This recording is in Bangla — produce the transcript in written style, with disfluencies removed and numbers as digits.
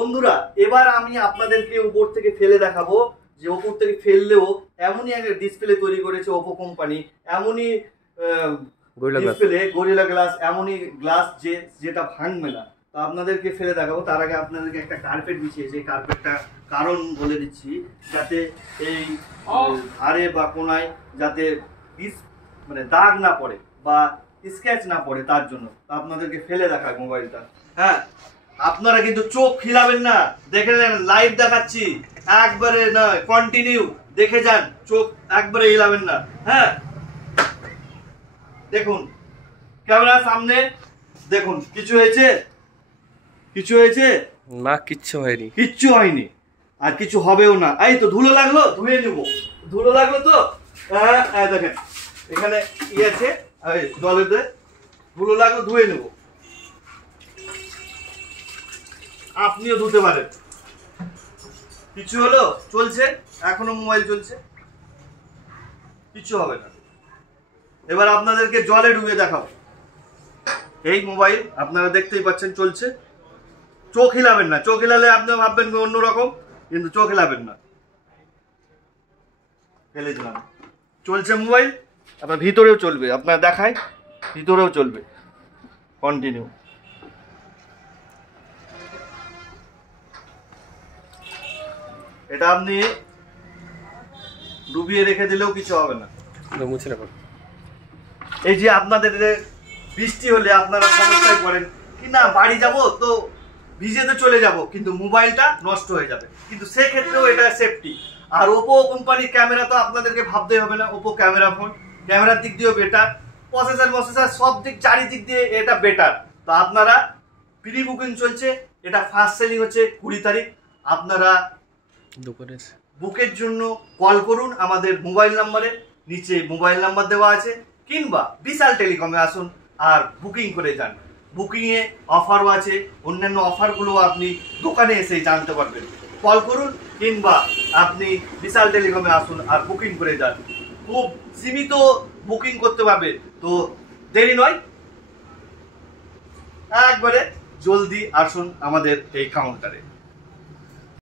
বন্ধুরা এবার আমি আপনাদেরকে উপর থেকে ফেলে দেখাবো যে উপর থেকে ফেললেও এমনই একটা ডিসপ্লে তৈরি করেছে ওপো কোম্পানি, এমনই ডিসপ্লে গরিলা গ্লাস, এমনই গ্লাস যেটা ভাঙবে না। তো আপনাদেরকে ফেলে দেখাবো, তার আগে আপনাদেরকে একটা কার্পেট বিছিয়েছে। এই কার্পেটটা কারণ বলে দিচ্ছি, যাতে এই ধারে বা কোনায় যাতে মানে দাগ না পড়ে বা স্ক্র্যাচ না পড়ে, তার জন্য। তো আপনাদেরকে ফেলে দেখায় মোবাইলটা। হ্যাঁ, আপনারা কিন্তু চোখ খিলাবেন না, দেখে নেন, লাইভ দেখাচ্ছি, একবারে নয় কন্টিনিউ দেখে যান, চোখ একবারে হিলাবেন না। হ্যাঁ, দেখুন ক্যামেরার সামনে, দেখুন কিছু হয়েছে? কিছু হয়েছে না, কিচ্ছু হয়নি, কিচ্ছু হয়নি, আর কিছু হবেও না। এই তো ধুলো লাগলো, ধুয়ে নেব। ধুলো লাগলো তো, হ্যাঁ দেখেন এখানে ই আছে, জলেতে ধুলো লাগলো, ধুয়ে নেব। আপনিও ধুতে পারেন। কিছু হলো? চলছে, এখনো মোবাইল চলছে, কিছু হবে না। এবার আপনাদেরকে জলে ডুবিয়ে দেখাবো। এই মোবাইল আপনারা দেখতেই পাচ্ছেন চলছে। চোখ হিলাবেন না, চোখ হিলালে আপনি ভাববেন অন্যরকম, কিন্তু চোখ হিলাবেন না। ফেলে দিলাম, চলছে মোবাইল। আপনার ভিতরেও চলবে, আপনার দেখায়, ভিতরেও চলবে কন্টিনিউ। এটা আপনি ডুবিয়ে রেখে দিলেও কিছু হবে না। মুছে রাখুন। এই যে আপনাদের বৃষ্টি হলে আপনারা সমস্যায় পড়েন কি না, বাড়ি যাব তো ভিজেতে চলে যাব, কিন্তু মোবাইলটা নষ্ট হয়ে যাবে, কিন্তু সেক্ষেত্রেও এটা সেফটি। আর ওপো কোম্পানির ক্যামেরা তো আপনাদেরকে ভাবতে হবে না, ওপো ক্যামেরা ফোন, ক্যামেরার দিক দিয়েও বেটার, প্রসেসর সব দিক চারিদিক দিয়ে এটা বেটার। তো আপনারা প্রি বুকিং চলছে, এটা ফার্স্ট সেলিং হচ্ছে 20 তারিখ। আপনারা বুকের জন্য কল করুন আমাদের মোবাইল নাম্বারে, নিচে মোবাইল নাম্বার দেওয়া আছে, কিংবা বিশাল টেলিকমে আসুন আর বুকিং করে যান। বুকিংয়ে অফারও আছে, অন্যান্য অফারগুলো আপনি দোকানে এসেই জানতে পারবেন। কল করুন কিংবা আপনি বিশাল টেলিকমে আসুন আর বুকিং করে যান। খুব সীমিত বুকিং করতে পারবে, তো দেরি নয়, একবারে জলদি আসুন আমাদের এই কাউন্টারে।